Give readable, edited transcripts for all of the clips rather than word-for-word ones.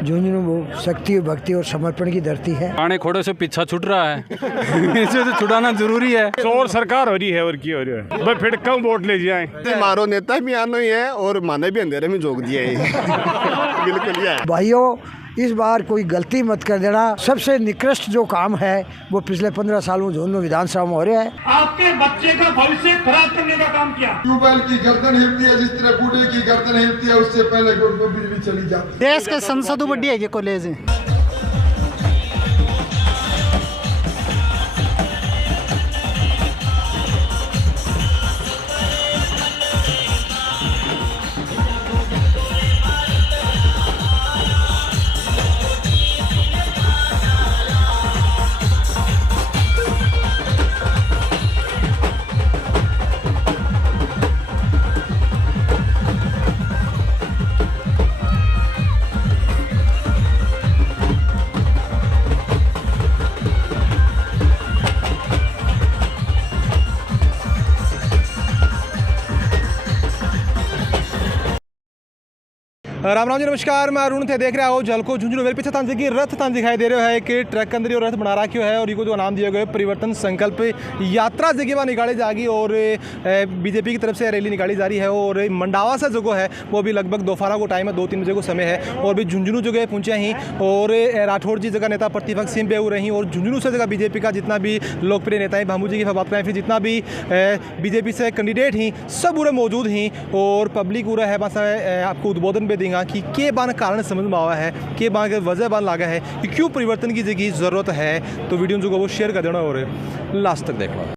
झुंझुनू वो शक्ति, भक्ति और समर्पण की धरती है। आने खोड़े से पीछा छूट रहा है इसे तो छुड़ाना जरूरी है। और सरकार हो रही है और की हो रही है भाई, फिर कम वोट ले जाए। मारो नेता भी आना ही है और माने भी अंधेरे में झोंक दिया है। बिल्कुल है भाइयों, इस बार कोई गलती मत कर देना। सबसे निकृष्ट जो काम है वो पिछले 15 सालों में झुंझुनू विधानसभा में हो रहा है। आपके बच्चे का भविष्य खराब करने का काम किया। ट्यूबवेल की गर्दन हिलती है, जिस तरह बूढ़े की गर्दन हिलती है, उससे पहले बिजली चली जाती है। देश के संसद बड़ी है ये कॉलेज है। राम राम जी, नमस्कार। मैं अरुण थे, देख रहा हूँ जल को झुंझुनू। मेरे पीछे तांजे की रथ तान दिखाई दे रहा है कि ट्रक के अंदर रथ बना रखा है और इनको जो नाम दिया गया है परिवर्तन संकल्प यात्रा जगह निकाली जाएगी और बीजेपी की तरफ से रैली निकाली जा रही है। और मंडावा से जो है वो भी लगभग दोपहर को टाइम है, 2-3 बजे को समय है। और भी झुंझुनू जगह पहुँचे ही और राठौड़ जी जगह नेता प्रतिपक्ष सिंह बेऊ रही और झुंझुनू से जगह बीजेपी का जितना भी लोकप्रिय नेता है भामू जी की बात करें, फिर जितना भी बीजेपी से कैंडिडेट ही सब पूरे मौजूद ही और पब्लिक पूरा है बस आपको उद्बोधन भी देंगे कि के बान कारण समझ में आवा है, के बान वजह बान लगा है कि क्यों परिवर्तन की जगह ज़रूरत है। तो वीडियो जो वो शेयर कर देना और लास्ट तक देखना।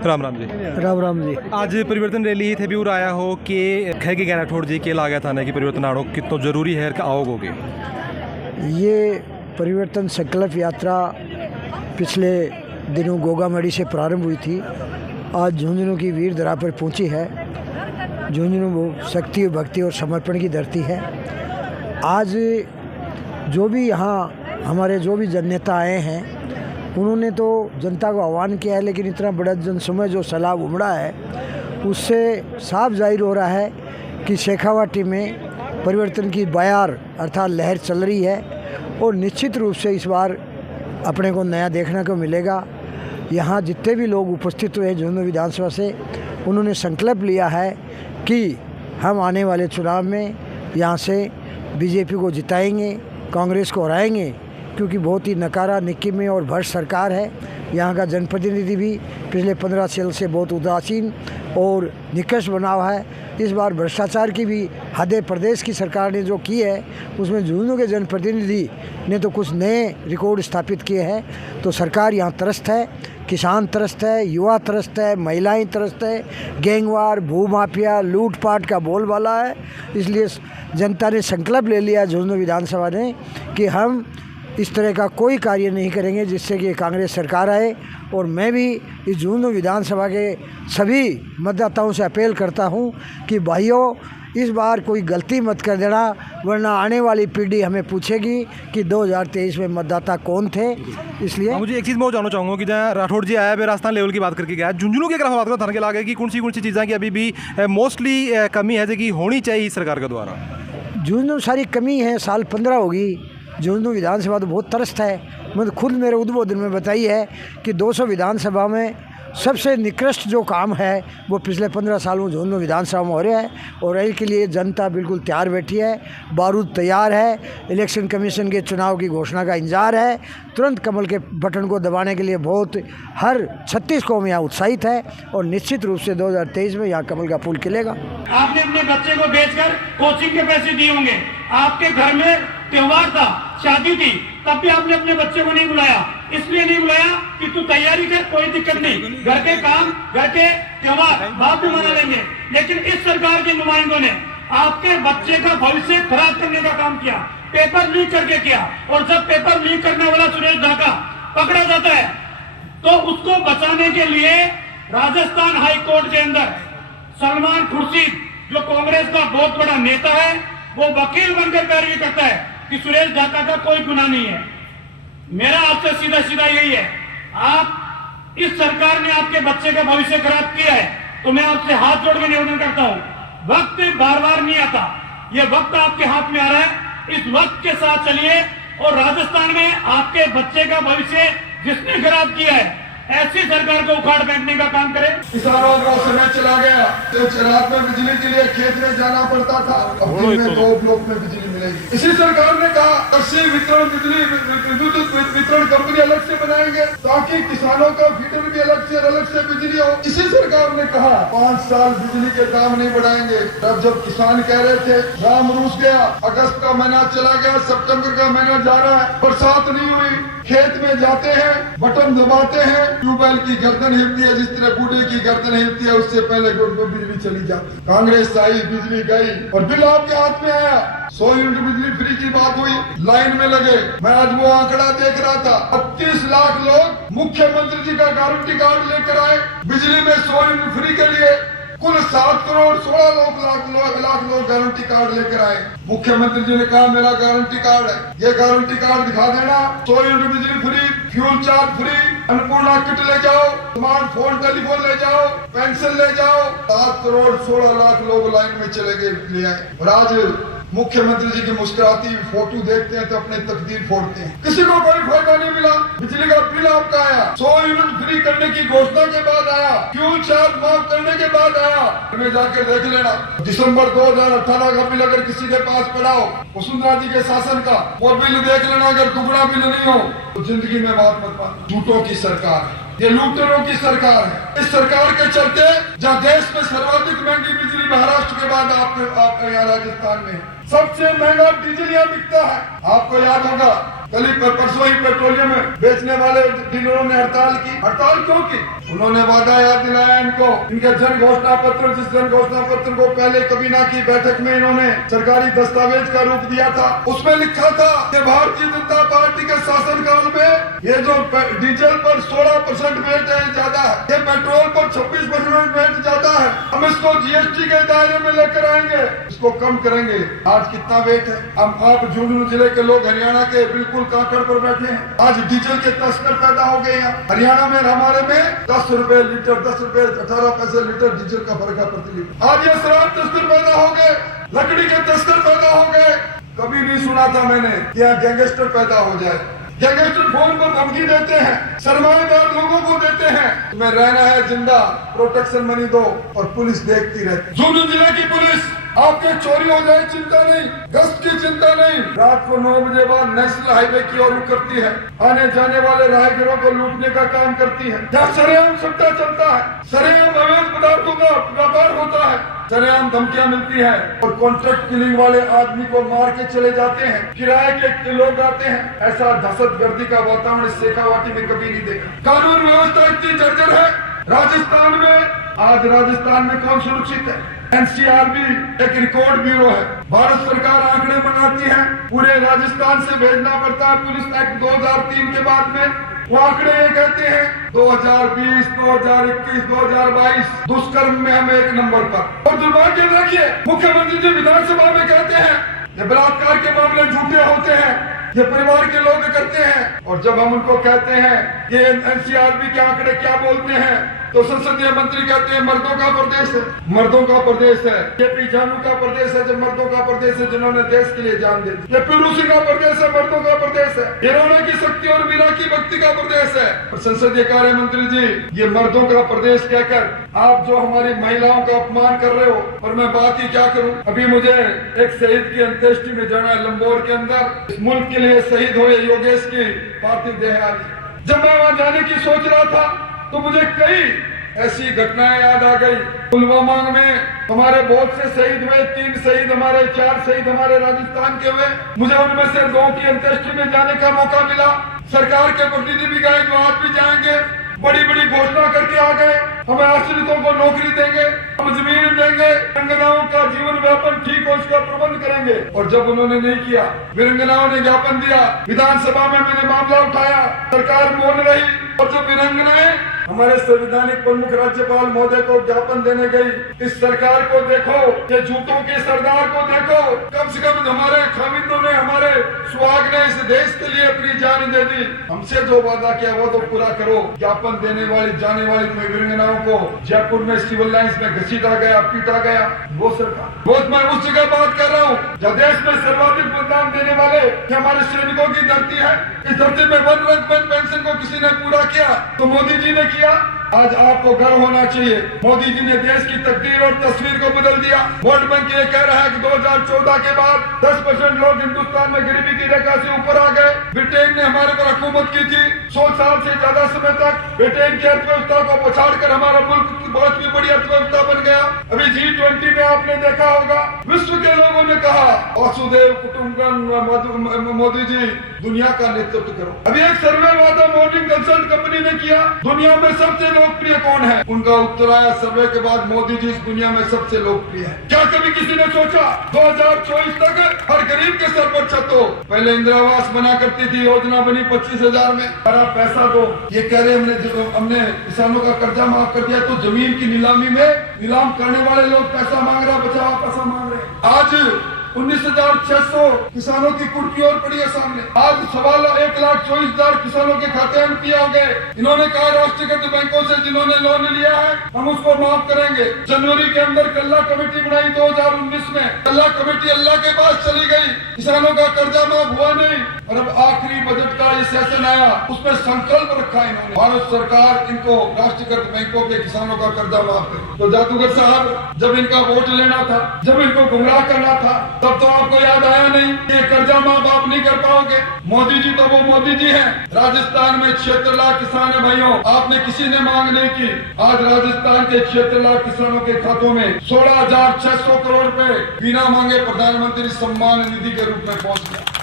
राम राम जी। राम राम जी। आज परिवर्तन रैली थे भी उर आया हो कि खे के गहरा ठोड़ जी के लागा था ना कि परिवर्तन आड़ो कितना जरूरी है कि आओगे। ये परिवर्तन संकल्प यात्रा पिछले दिनों गोगामड़ी से प्रारंभ हुई थी, आज झुंझुनू की वीर धरा पर पहुंची है। झुंझुनू वो शक्ति, भक्ति और समर्पण की धरती है। आज जो भी यहाँ हमारे जो भी जननेता आए हैं उन्होंने तो जनता को आह्वान किया है, लेकिन इतना बड़ा जनसमूह जो सैलाब उमड़ा है उससे साफ जाहिर हो रहा है कि शेखावाटी में परिवर्तन की बयार अर्थात लहर चल रही है और निश्चित रूप से इस बार अपने को नया देखने को मिलेगा। यहाँ जितने भी लोग उपस्थित हुए झुंझुनू विधानसभा से उन्होंने संकल्प लिया है कि हम आने वाले चुनाव में यहाँ से बीजेपी को जिताएंगे, कांग्रेस को हराएंगे, क्योंकि बहुत ही नकारा, निक्की और भ्रष्ट सरकार है। यहाँ का जनप्रतिनिधि भी पिछले 15 साल से बहुत उदासीन और निकृष्ट बना हुआ है। इस बार भ्रष्टाचार की भी हदें प्रदेश की सरकार ने जो की है उसमें झुंझुनू के जनप्रतिनिधि ने तो कुछ नए रिकॉर्ड स्थापित किए हैं। तो सरकार यहाँ त्रस्त है, किसान त्रस्त है, युवा त्रस्त है, महिलाएं त्रस्त है, गैंगवार, भूमाफिया, लूटपाट का बोलबाला है। इसलिए जनता ने संकल्प ले लिया झुंझुनू विधानसभा ने कि हम इस तरह का कोई कार्य नहीं करेंगे जिससे कि कांग्रेस सरकार आए। और मैं भी इस झुंझुनू विधानसभा के सभी मतदाताओं से अपील करता हूं कि भाइयों, इस बार कोई गलती मत कर देना, वरना आने वाली पीढ़ी हमें पूछेगी कि 2023 में मतदाता कौन थे। इसलिए मुझे एक चीज़ मैं जानना चाहूँगा कि जहाँ राठौड़ जी आया राजस्थान लेवल की बात करके गया, झुंझुनू की बात करो के लागे कि कौन सी चीज़ें की अभी भी मोस्टली कमी है जो कि होनी चाहिए सरकार के द्वारा। झुंझुनू सारी कमी है। साल 15 होगी, झुंझुनू विधानसभा तो बहुत त्रस्त है। मैंने खुद मेरे उद्बोधन में बताई है कि 200 विधानसभा में सबसे निकृष्ट जो काम है वो पिछले 15 सालों में झुंझुनू विधानसभा में हो रहा है। और रैली के लिए जनता बिल्कुल तैयार बैठी है, बारूद तैयार है। इलेक्शन कमीशन के चुनाव की घोषणा का इंतजार है। तुरंत कमल के बटन को दबाने के लिए बहुत हर 36 कौम यहाँ उत्साहित है और निश्चित रूप से 2023 में यहाँ कमल का फूल खिलेगा। आपने अपने बच्चे को बेचकर कोचिंग के पैसे दिए होंगे, आपके घर में त्योहार था, शादी थी, तब भी आपने अपने बच्चे को नहीं बुलाया। इसलिए नहीं बुलाया कि तू तैयारी कर, कोई दिक्कत नहीं, घर के काम, घर के त्योहार बाप भी मना लेंगे। लेकिन इस सरकार के नुमाइंदों ने आपके बच्चे का भविष्य खराब करने का काम किया, पेपर लीक करके किया। और जब पेपर लीक करने वाला सुरेश ढाका पकड़ा जाता है तो उसको बचाने के लिए राजस्थान हाई कोर्ट के अंदर सलमान खुर्शीद, जो कांग्रेस का बहुत बड़ा नेता है, वो वकील बनकर पैरवी करता है। कि सुरेश दाता का कोई गुनाह नहीं है। मेरा आपसे सीधा सीधा यही है, आप इस सरकार ने आपके बच्चे का भविष्य खराब किया है, तो मैं आपसे हाथ जोड़ के निवेदन करता हूं, वक्त बार बार नहीं आता, ये वक्त आपके हाथ में आ रहा है, इस वक्त के साथ चलिए और राजस्थान में आपके बच्चे का भविष्य जिसने खराब किया है ऐसी सरकार को उखाड़ फेंकने का काम करे। किसानों का समय चला गया, तो रात में बिजली के लिए खेत में जाना पड़ता था, अब दिन में 2 ब्लॉक में बिजली मिलेगी। इसी सरकार ने कहा कृषि वितरण बिजली विद्युत वितरण कंपनी अलग से बनाएंगे ताकि किसानों का फीडर भी अलग से बिजली हो। इसी सरकार ने कहा 5 साल बिजली के दाम नहीं बढ़ाएंगे। तब जब किसान कह रहे थे राम रूस गया, अगस्त का महीना चला गया, सितंबर का महीना जा रहा है, बरसात नहीं हुई, खेत में जाते हैं, बटन दबाते हैं, ट्यूबवेल की गर्दन हिलती है, जिस तरह बूढ़े की गर्दन हिलती है, उससे पहले बिजली चली जाती। कांग्रेस आई, बिजली गई और बिल आपके हाथ में आया। 100 यूनिट बिजली फ्री की बात हुई, लाइन में लगे। मैं आज वो आंकड़ा देख रहा था, 32 लाख लोग मुख्यमंत्री जी का गारंटी कार्ड लेकर आए बिजली में 100 यूनिट फ्री के लिए। कुल 7 करोड़ 16 लाख लोग गारंटी कार्ड लेकर आए। मुख्यमंत्री जी ने कहा मेरा गारंटी कार्ड है, ये गारंटी कार्ड दिखा देना, 100 यूनिट बिजली free, fuel charge free, Annapurna kit ले जाओ, स्मार्टफोन टेलीफोन ले जाओ, पेंशन ले जाओ। 7 करोड़ 16 लाख लोग लाइन में चले गए, ले आए। और आज मुख्यमंत्री जी की मुस्कुराती हुई फोटो देखते हैं तो अपनी तकदीर फोड़ते हैं। किसी को कोई फायदा नहीं मिला। बिजली का बिल आपका आया, 100 यूनिट फ्री करने की घोषणा के बाद आया, फ्यूल चार्ज माफ करने के बाद आया। हमें जाकर देख लेना, दिसंबर 2018 का बिल अगर किसी के पास पड़ा हो, वसुंधरा जी के शासन का, वो बिल देख लेना। अगर दुगना बिल नहीं हो तो जिंदगी में बात मत पाना। झूठों की सरकार है, ये लूटेरों की सरकार है। इस सरकार के चलते जहाँ देश में सर्वाधिक महंगी बिजली महाराष्ट्र के बाद आपके यहाँ राजस्थान में सबसे महंगा डीजल यहाँ बिकता है। आपको याद होगा कल ही परसों ही पेट्रोलियम बेचने वाले डीलरों ने हड़ताल की। हड़ताल क्यों की? उन्होंने वादा याद दिलाया इनको, इनके जन घोषणा पत्र, जिस जन घोषणा पत्र को पहले कभी ना की बैठक में इन्होंने सरकारी दस्तावेज का रूप दिया था। उसमें लिखा था कि भारतीय जनता पार्टी के शासनकाल में ये जो डीजल पर 16% वेट ज्यादा है, ये पेट्रोल पर 26% वेट ज्यादा है, हम इसको जीएसटी के दायरे में लेकर आएंगे, इसको कम करेंगे। आज कितना वेट है? अब आप झुंझुनू जिले के लोग हरियाणा के बिल्कुल कांकड़ पर बैठे हैं। आज डीजल के तस्कर पैदा हो गए हैं हरियाणा में। हमारे में 10 रुपए लीटर, 10 रुपए 18 पैसे लीटर डीजल का फर्क है प्रति लीटर। आज ये शराब तस्कर पैदा हो गए, लकड़ी के तस्कर पैदा हो गए। कभी नहीं सुना था मैंने कि यहाँ गैंगस्टर पैदा हो जाए। गैंगस्टर फोन पर धमकी देते हैं, सरमाएदार लोगों को देते हैं, तुम्हें रहना है जिंदा, प्रोटेक्शन मनी दो, और पुलिस देखती रहती। झुंझुनू जिले की पुलिस आपके चोरी हो जाए चिंता नहीं, गश्त की चिंता नहीं, रात को 9 बजे बाद नेशनल हाईवे की ओर रुक करती है, आने जाने वाले राहगीरों को लूटने का काम करती है। जहाँ सरेआम सट्टा चलता है, सरेआम अवैध पदार्थों का व्यापार होता है, सरेआम धमकियां मिलती है और कॉन्ट्रैक्ट किलिंग वाले आदमी को मार के चले जाते हैं, किराए के लोग आते हैं। ऐसा दहशतगर्दी का वातावरण शेखावाटी में कभी नहीं देखा। कानून व्यवस्था इतनी जर्जर है राजस्थान में। आज राजस्थान में कौन सुरक्षित है? एनसीआरबी एक रिकॉर्ड ब्यूरो है, भारत सरकार आंकड़े बनाती है, पूरे राजस्थान से भेजना पड़ता है पुलिस एक्ट 2003 के बाद में। वो आंकड़े ये कहते हैं 2020, 2021, 2022 दुष्कर्म में हम 1 नंबर पर। और दुर्भाग्य देखिए, मुख्यमंत्री जी विधानसभा में कहते हैं ये बलात्कार के मामले झूठे होते हैं, ये परिवार के लोग करते हैं। और जब हम उनको कहते हैं ये एनसीआरबी के आंकड़े क्या बोलते हैं, तो संसदीय मंत्री कहते हैं मर्दों का प्रदेश है, मर्दों का प्रदेश है। ये जानू का प्रदेश है, जब मर्दों का प्रदेश है जिन्होंने देश के लिए जान दी। ये पीरूसी का प्रदेश है, मर्दों का प्रदेश है। ये रोने की शक्ति और वीरा की भक्ति का प्रदेश है। और संसदीय कार्य मंत्री जी, ये मर्दों का प्रदेश कहकर आप जो हमारी महिलाओं का अपमान कर रहे हो, और मैं बात ही क्या करूं। अभी मुझे एक शहीद की अंत्येष्टि में जाना है लंबोर के अंदर। इस मुल्क के लिए शहीद हुए योगेश की पार्थिव देह आई। जब मैं वहां जाने की सोच रहा था तो मुझे कई ऐसी घटनाएं याद आ गई। पुलवामा में हमारे बहुत से शहीद हुए, 3 शहीद हमारे, 4 शहीद हमारे राजस्थान के हुए। मुझे उनमें से 2 की अंत्येष्टि में जाने का मौका मिला। सरकार के प्रतिनिधि भी गए, जो आज भी जाएंगे। बड़ी बड़ी घोषणा करके आ गए, हमें आश्रितों को नौकरी देंगे, हम जमीन देंगे, वीरांगनाओं का जीवन व्यापन ठीक हो इसका प्रबंध करेंगे। और जब उन्होंने नहीं किया, वीरांगनाओं ने ज्ञापन दिया, विधानसभा में मैंने मामला उठाया, सरकार बोल रही, और जब वीरांगनाएं हमारे संवैधानिक प्रमुख राज्यपाल महोदय को ज्ञापन देने गई। इस सरकार को देखो, ये झूठों के सरदार को देखो। कम से कम हमारे खामिदों ने, हमारे सुहाग ने इस देश के लिए अपनी जान दे दी। हमसे जो वादा किया वो तो पूरा करो। ज्ञापन देने वाली जाने वाली वीरांगनाओं को जयपुर में सिविल लाइन्स में घसीटा गया, पीटा गया, वो सरकार। बहुत मैं उस जगह बात कर रहा हूँ जहाँ देश में सर्वाधिक बलिदान देने वाले हमारे सैनिकों की धरती है। इस धरती में वन रैंक वन पेंशन को किसी ने पूरा किया तो मोदी जी ने किया। आज आपको गर्व होना चाहिए, मोदी जी ने देश की तकदीर और तस्वीर को बदल दिया। वर्ल्ड बैंक ये कह रहा है कि 2014 के बाद 10% लोग हिंदुस्तान में गरीबी की रेखा से ऊपर आ गए। ब्रिटेन ने हमारे पर हुकूमत की थी 100 साल से ज्यादा समय तक। ब्रिटेन की अर्थव्यवस्था को पछाड़कर हमारा मुल्क बहुत ही बड़ी अर्थव्यवस्था बन गया। अभी G20 में आपने देखा होगा, विश्व के लोगों ने कहा वसुदेव कुटुंबकम, मोदी जी दुनिया का नेतृत्व करो। अभी एक सर्वे हुआ था, मॉर्निंग कंसल्ट कंपनी ने किया, दुनिया में सबसे लोकप्रिय कौन है? उनका उत्तर आया सर्वे के बाद, मोदी जी इस दुनिया में सबसे लोकप्रिय है। क्या कभी किसी ने सोचा 2024 तक हर गरीब के सर पर छत हो? पहले इंदिरा आवास बना करती थी, योजना बनी 25,000 में, अरे पैसा दो। ये कह रहे हमने किसानों का कर्जा माफ कर दिया, तो जमीन की नीलामी में नीलाम करने वाले लोग पैसा मांग रहा, बचाओ पैसा मांग रहे। आज 19,600 किसानों की कुर्की और पड़ी है सामने। आज 1,24,000 किसानों के खाते में किया हो गए। इन्होंने कहा राष्ट्रीयकृत बैंकों से जिन्होंने लोन लिया है हम उसको माफ करेंगे। जनवरी के अंदर कल्ला कमेटी बनाई 2019 में, कल्ला कमेटी अल्लाह के पास चली गई, किसानों का कर्जा माफ हुआ नहीं। और अब आखिरी बजट का ये सेशन आया, उसमें संकल्प रखा इन्होंने, भारत सरकार इनको राष्ट्रीयकृत बैंकों के किसानों का कर्जा माफ करे। तो जादूगर साहब, जब इनका वोट लेना था, जब इनको गुमराह करना था, तब तो आपको याद आया नहीं। ये कर्जा माफ आप नहीं कर पाओगे। मोदी जी तो वो मोदी जी हैं। राजस्थान में 76 लाख किसान है भाइयों, आपने किसी ने मांग नहीं की। आज राजस्थान के 76 लाख किसानों के खातों में 16,600 करोड़ रुपए बिना मांगे प्रधानमंत्री सम्मान निधि के रूप में पहुंच गया।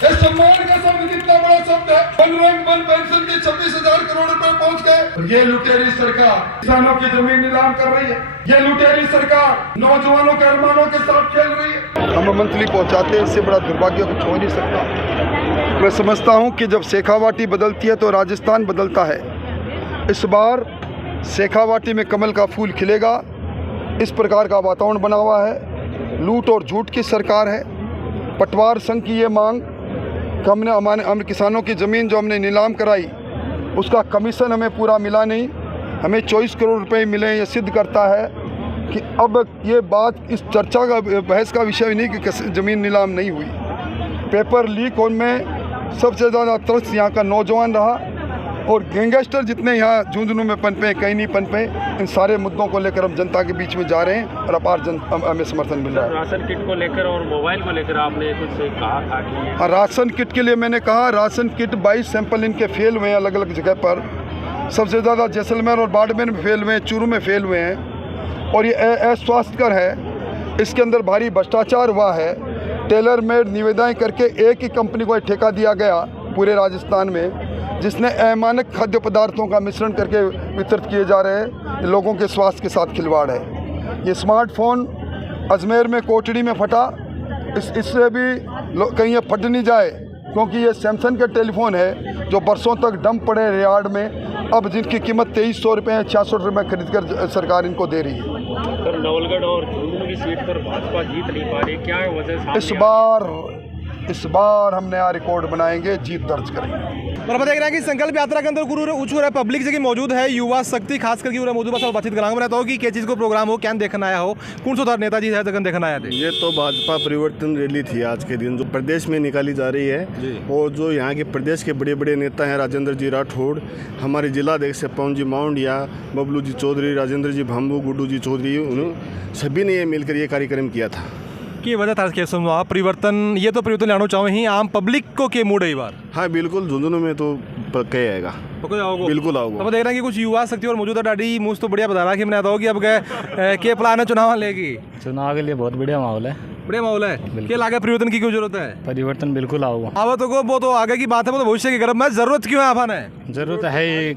ये सम्मान का शब्द कितना बड़ा शब्द है। वन रैंक वन पेंशन के 26,000 करोड़ रुपए पहुंच गए। और ये लुटेरी सरकार किसानों की जमीन नीलाम कर रही है। ये लुटेरी सरकार नौजवानों के अरमानों के साथ खेल रही है। हम मंथली पहुंचाते हैं, इससे बड़ा दुर्भाग्य कुछ हो नहीं सकता। मैं समझता हूं कि जब शेखावाटी बदलती है तो राजस्थान बदलता है। इस बार शेखावाटी में कमल का फूल खिलेगा, इस प्रकार का वातावरण बना हुआ है। लूट और झूठ की सरकार है। पटवार संघ की ये मांग, हमने हमारे किसानों की ज़मीन जो हमने नीलाम कराई उसका कमीशन हमें पूरा मिला नहीं, हमें 24 करोड़ रुपए मिले। ये सिद्ध करता है कि अब ये बात इस चर्चा का, बहस का विषय नहीं कि ज़मीन नीलाम नहीं हुई। पेपर लीक होने में सबसे ज़्यादा त्रस्त यहाँ का नौजवान रहा, और गैंगस्टर जितने यहाँ झुंझुनू में पनपे, कहीं नहीं पनपे। इन सारे मुद्दों को लेकर हम जनता के बीच में जा रहे हैं और अपार हमें समर्थन मिल रहा है। राशन किट को लेकर और मोबाइल को लेकर आपने कुछ कहा था कि राशन किट के लिए मैंने कहा, राशन किट 22 सैंपल इनके फेल हुए हैं अलग अलग जगह पर। सबसे ज़्यादा जैसलमेर और बाड़मेर में फेल हुए हैं, चूरू में फेल हुए हैं, और ये अस्वास्थ्यकर है। इसके अंदर भारी भ्रष्टाचार हुआ है। टेलर मेड निविदाएँ करके एक ही कंपनी को ठेका दिया गया पूरे राजस्थान में, जिसने अमानक खाद्य पदार्थों का मिश्रण करके वितरित किए जा रहे हैं। लोगों के स्वास्थ्य के साथ खिलवाड़ है। ये स्मार्टफोन अजमेर में कोटड़ी में फटा, इससे भी कहीं ये फट नहीं जाए, क्योंकि ये सैमसंग के टेलीफोन है जो बरसों तक डंप पड़े रियार्ड में, अब जिनकी कीमत 2300 रुपये 66 रुपये खरीद कर सरकार इनको दे रही है। सर, नवलगढ़ और झुंझुनू की सीट पर भाजपा जीत नहीं पा रही, क्या है वजह? इस बार हम नया रिकॉर्ड बनाएंगे, जीत दर्ज करेंगे। और आप देख रहे हैं कि संकल्प यात्रा के अंदर गुरु उच्च रहा पब्लिक जगह मौजूद है, युवा शक्ति खास करके मौजूद बस बातचीत करांगे। मैं तो कि क्या चीज़ को प्रोग्राम हो, क्या देखना आया हो, कौन सा नेताजी है जगह देखना आया थे? ये तो भाजपा परिवर्तन रैली थी आज के दिन, जो प्रदेश में निकाली जा रही है। और जो यहाँ के प्रदेश के बड़े बड़े नेता हैं, राजेंद्र जी राठौड़, हमारे जिलाध्यक्ष पवन जी माउंडिया, बबलू जी चौधरी, राजेंद्र जी भाम्बू, गुड्डू जी चौधरी, उन्होंने सभी ने ये मिलकर ये कार्यक्रम किया था। की वजह था कि सुनो परिवर्तन, ये तो परिवर्तन लाना चाहो ही आम पब्लिक को के मूड है बार? हाँ बिल्कुल, झुंझुनू में तो पक्का आएगा, बिल्कुल आओगे। अब देख रहे हैं कि कुछ युवा शक्ति और मौजूदा डाडी मुझ तो बढ़िया बता रहा कि मैंने आता हो कि अब के प्लान है चुनाव लेगी? चुनाव के लिए बहुत बढ़िया माहौल है। बढ़िया माहौल है। क्या लागे परिवर्तन की क्यों जरूरत है? परिवर्तन बिल्कुल आओगे। अब तो वो तो आगे की बात है, वो तो भविष्य की गर्भ में जरूरत क्यों है आफान है? जरूरत है ही,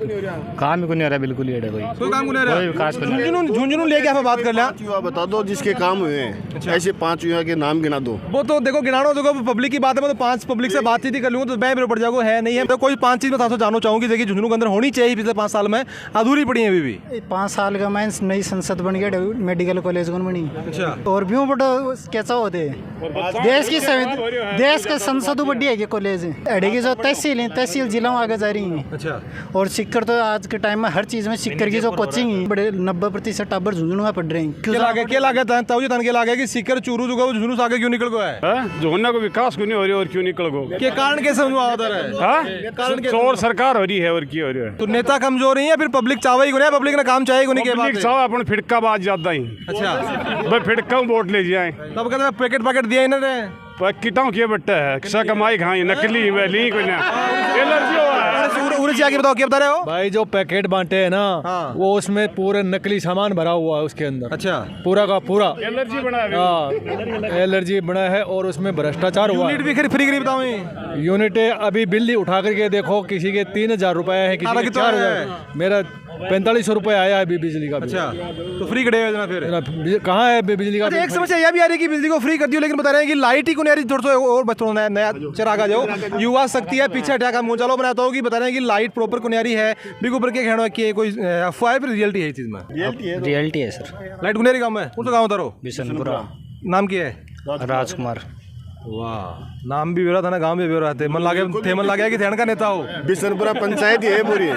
काम ही को नहीं आ रहा बिल्कुल ही कोई काम को नहीं कोई रहा विकास को नहीं। झुंझुनू लेके आप बात कर लिया। युवा बता दो जिसके काम हुए हैं, ऐसे 5 युवा के नाम गिना दो। वो तो देखो गिनानो, देखो पब्लिक की बात है, मैं तो 5 पब्लिक से बातचीत ही कर लूँगा तो मैं मेरे पड़ जाऊँगा, है नहीं है। तो कोई 5 चीज़ मैं आपसे जानना चाहूँगी देखिए झुंझुनू के अंदर होनी चाहिए, पिछले 5 साल में अधूरी पड़ी है अभी भी। 5 साल का मैं नई संसद बन गया, मेडिकल कॉलेज कौन बनी। अच्छा, और भी बड़ा कैसा होते देश के संसद बड़ी है कॉलेज अड़े की जो तहसील है, तहसील जिला में आगे जा रही है। अच्छा, और सिक्कर तो आज के टाइम में हर चीज़ में सिक्कर की जो कोचिंग है, बड़े 90% टाबर झुंझुनू में पढ़ रहे हैं। क्या लागे ताऊ जी तन के लागे कि सिक्कर चूरू जो वो झुंझुनू से आगे क्यों निकल गया है? जोना को विकास को नहीं हो रही और क्यों निकल गो? के कारण कैसे हुआ उधर है? चोर सरकार हो रही है और क्या हो रही है? तो नेता कमजोर ही है, फिर पब्लिक चावा ही को नहीं, पब्लिक ने काम चाहिए को नहीं के पब्लिक बाद। साहब अपन फिटका बाज ज्यादा ही। अच्छा, भाई फिटका वोट ले जाए। तब कहते हैं पैकेट दिया इन्होंने। किटाओं के बट्टा है, किसा कमाई खाई नकली वैली कोई ना एलर्जी हो उरे जी आगे बताओ क्या बता रहे हो? भाई जो पैकेट बांटे हैं ना, हाँ। वो उसमें पूरे नकली सामान भरा हुआ है उसके अंदर। अच्छा, पूरा का पूरा एलर्जी बना है। हाँ, एलर्जी बना है और उसमें भ्रष्टाचार हुआ यूनिट है। भी फ्री करी बताओ। यूनिटें अभी बिल उठा करके देखो, किसी के 3,000 रुपए है, किसी तारा के कितना 4,000। मेरा 4500 रुपए आया है अभी बिजली का। अच्छा, तो फ्री करेगा जना फिर? कहाँ है बिजली का? अच्छा, एक समस्या यह भी आ रही है कि बिजली को फ्री कर दियो, लेकिन बता रहे हैं कि लाइट ही को नहीं आ रही। थोड़ा और बच्चों नया चिराग आ जाओ, युवा शक्ति है पीछे हटा का मुँह चालो बनाता हो कि बता रहे हैं कि लाइट प्रॉपर को नहीं आ रही है। बिग ऊपर के कहना कि कोई अफवाह है, फिर रियलिटी है इस चीज में? रियलिटी है सर। लाइट गुनेरी गाँव में कौन सा गाँव उतारो? बिशनपुरा। नाम क्या है? राजकुमार। वाह, नाम भी बेरा था ना, गांव भी बेरा थे। मन लागे कि ध्यान का नेता हो। बिशनपुरा पंचायत ही है पूरी,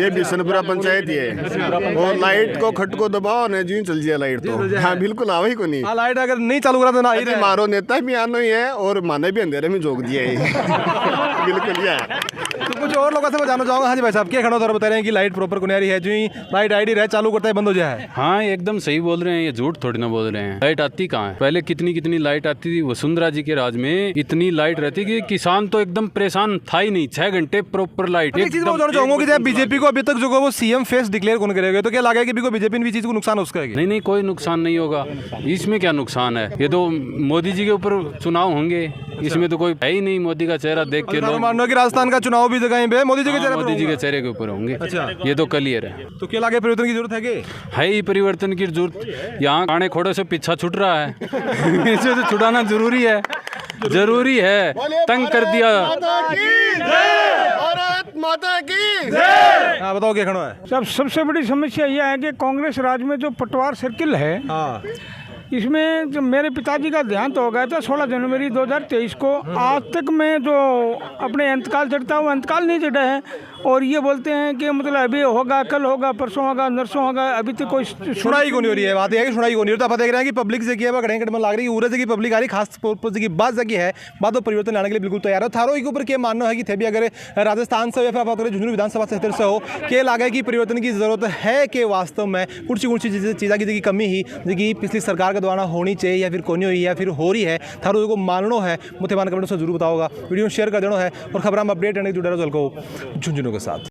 ये बिशनपुरा पंचायत ही है। और लाइट को खटको दबाओ ना जी चल जाए लाइट तो। हाँ बिल्कुल आवा ही को नहीं। लाइट अगर नहीं चालू करा तो ना अरे मारो नेता भी आनो ही है और माने भी अंधेरे में झोंक दिया है। बिल्कुल ये है। तो कुछ और लोगों से मैं जानना चाहूँगा। हाँ जी भाई साहब, क्या खड़ा उधर बता रहे हैं कि लाइट प्रॉपर कुनियारी है, जो ही लाइट आईडी रहे चालू करता है बंद हो जाए। हाँ एकदम सही बोल रहे हैं, ये झूठ थोड़ी ना बोल रहे हैं। लाइट आती कहाँ है? पहले कितनी लाइट आती थी। वसुंधरा जी के राज में इतनी लाइट रहती कि किसान तो एकदम परेशान था ही नहीं। 6 घंटे प्रॉपर लाइट। एक चीज मैं जानना चाहूंगा कि जब बीजेपी को अभी तक जो वो सीएम फेस डिक्लेयर कौन करेगा, तो क्या लगा कि बीजेपी ने भी चीज को नुकसान हो उसका? नहीं, कोई नुकसान नहीं होगा। इसमें क्या नुकसान है? ये तो मोदी जी के ऊपर चुनाव होंगे, इसमें तो कोई है ही नहीं। मोदी का चेहरा देख के लोग मान लो कि राजस्थान का चुनाव भी जगह पे मोदी जी के चेहरे मोदी जी के चेहरे के ऊपर होंगे। अच्छा, ये तो क्लियर है। तो क्या लगे परिवर्तन की जरूरत है? कि है ही परिवर्तन की जरूरत। यहाँ काने खोड़े से पीछा छूट रहा है। इसे तो छुड़ाना जरूरी है, जरूरी है। तंग कर दिया। भारत माता की। हाँ बताओ क्या खड़ा है? सबसे बड़ी समस्या यह है कि कांग्रेस राज में जो पटवार सर्किल है, हाँ, इसमें जो मेरे पिताजी का देहांत हो गया था 16 जनवरी 2023 को, आज तक में जो अपने इंतकाल चढ़ता है वो इंतकाल नहीं चढ़ा है। और ये बोलते हैं कि मतलब अभी होगा, कल होगा, परसों होगा, नरसों होगा, अभी तक कोई सुनाई को नहीं हो रही है। बात यह है कि सुनाई को नहीं हो रही। तो आप देख रहे हैं कि पब्लिक से किया घड़े घट में लग रही है, उरे से की पब्लिक आ रही, खास तौर की बात जगह है, बात तो परिवर्तन लाने के लिए बिल्कुल तैयार है। थारो के ऊपर क्या मानना है कि थे भी अगर राजस्थान से या फिर आप झुंझुनू विधानसभा क्षेत्र से हो, क्या लगे कि परिवर्तन की जरूरत है कि वास्तव में कुछ चीज़ों की कमी ही जी पिछली सरकार के द्वारा होनी चाहिए या फिर कोनी हुई या फिर हो रही है? थारो को मानना है, मुझे मान कमेंट से जरूर बताओगा, वीडियो शेयर कर देना है और खबर हम अपडेट करने जुड़े रहो झुंझुनू के साथ।